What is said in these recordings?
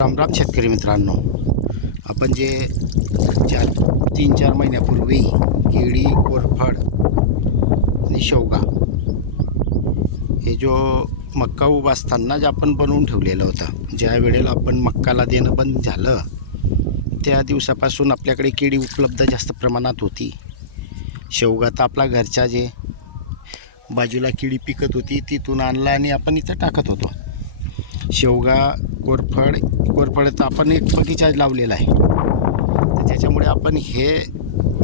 रामराम शेतकरी मित्रांनो, आपण जे 3-4 महिन्यापूर्वी केळी, कोरफड आणि शेवगा हे जो मक्का उभा असताना जे आपण बनवून ठेवलेलं होतं, ज्या वेळेला आपण मक्काला देणं बंद झालं त्या दिवसापासून आपल्याकडे केळी उपलब्ध जास्त प्रमाणात होती. शेवगा तर आपला घरच्या जे बाजूला केळी पिकत होती तिथून आणला आणि आपण इथं टाकत होतो. शेवगा, कोरफड तर आपण एक बगीचा लावलेला आहे, तर त्याच्यामुळे आपण हे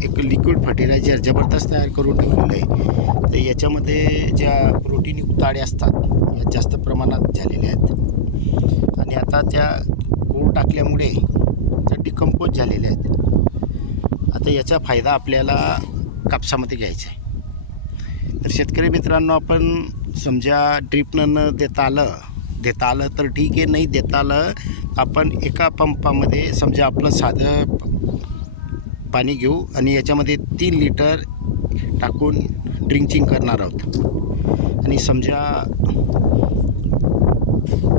एक लिक्विड फर्टिलायझर जबरदस्त तयार करून ठेवलेलं आहे. तर याच्यामध्ये ज्या प्रोटीनयुक्त अळ्या असतात या जास्त प्रमाणात झालेल्या आहेत आणि आता त्या कोळ टाकल्यामुळे त्या डिकम्पोज झालेल्या आहेत. आता याचा फायदा आपल्याला कापसामध्ये घ्यायचा आहे. तर शेतकरी मित्रांनो, आपण समजा ड्रिपनं न देता आलं तर ठीक आहे, नाही देता आलं आपण एका पंपामध्ये समजा आपलं साधं पाणी घेऊ आणि याच्यामध्ये 3 लिटर टाकून ड्रिंचिंग करणार आहोत. आणि समजा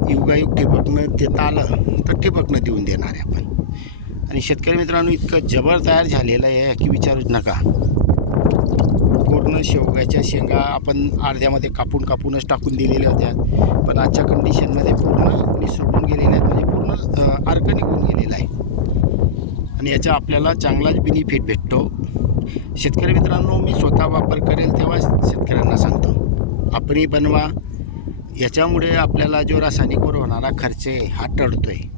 युगायुग ठिबकनं देता आलं तर ठिबकनं देऊन देणार आहे आपण. आणि शेतकरी मित्रांनो, इतकं जबर तयार झालेलं आहे की विचारूच नका. पूर्ण शेवग्याच्या शेंगा आपण अर्ध्यामध्ये कापूनच टाकून दिलेल्या होत्या, पण आजच्या कंडिशनमध्ये पूर्ण निसरून गेलेल्या आहेत, म्हणजे पूर्ण अर्क निघून गेलेला आहे आणि याचा आपल्याला चांगलाच बेनिफिट भेटतो. शेतकरी मित्रांनो, मी स्वतः वापर करेल तेव्हा शेतकऱ्यांना सांगतो आपणही बनवा. याच्यामुळे आपल्याला जो रासायनिकवर होणारा खर्च आहे हा टळतो आहे.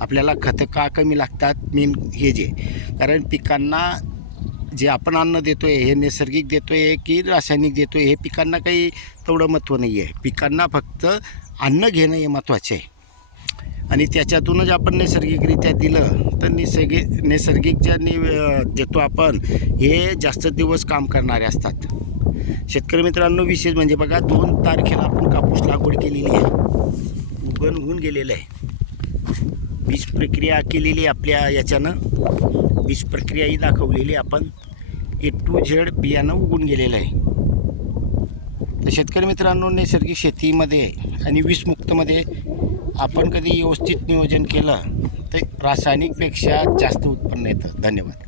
आपल्याला खतं का कमी लागतात मेन हे जे, कारण पिकांना जे आपण अन्न देतो आहे हे नैसर्गिक देतो आहे की रासायनिक देतो आहे हे पिकांना काही तेवढं महत्त्व नाही आहे. पिकांना फक्त अन्न घेणं हे महत्त्वाचं आहे आणि त्याच्यातूनच आपण नैसर्गिकरित्या दिलं तर नैसर्गिक ज्या देतो आपण हे जास्त दिवस काम करणारे असतात. शेतकरी मित्रांनो, विशेष म्हणजे बघा 2 तारखेला आपण कापूस लागवड केलेली आहे, उगवण होऊन गेलेलं आहे, बीज प्रक्रिया केलेली आपल्या याच्यानं, बीज प्रक्रियाही दाखवलेली आपण, A to Z बियाणं उगून गेलेलं आहे. तर शेतकरी मित्रांनो, नैसर्गिक शेतीमध्ये आणि विषमुक्तमध्ये आपण कधी व्यवस्थित नियोजन केलं तर रासायनिकपेक्षा जास्त उत्पन्न येतं. धन्यवाद.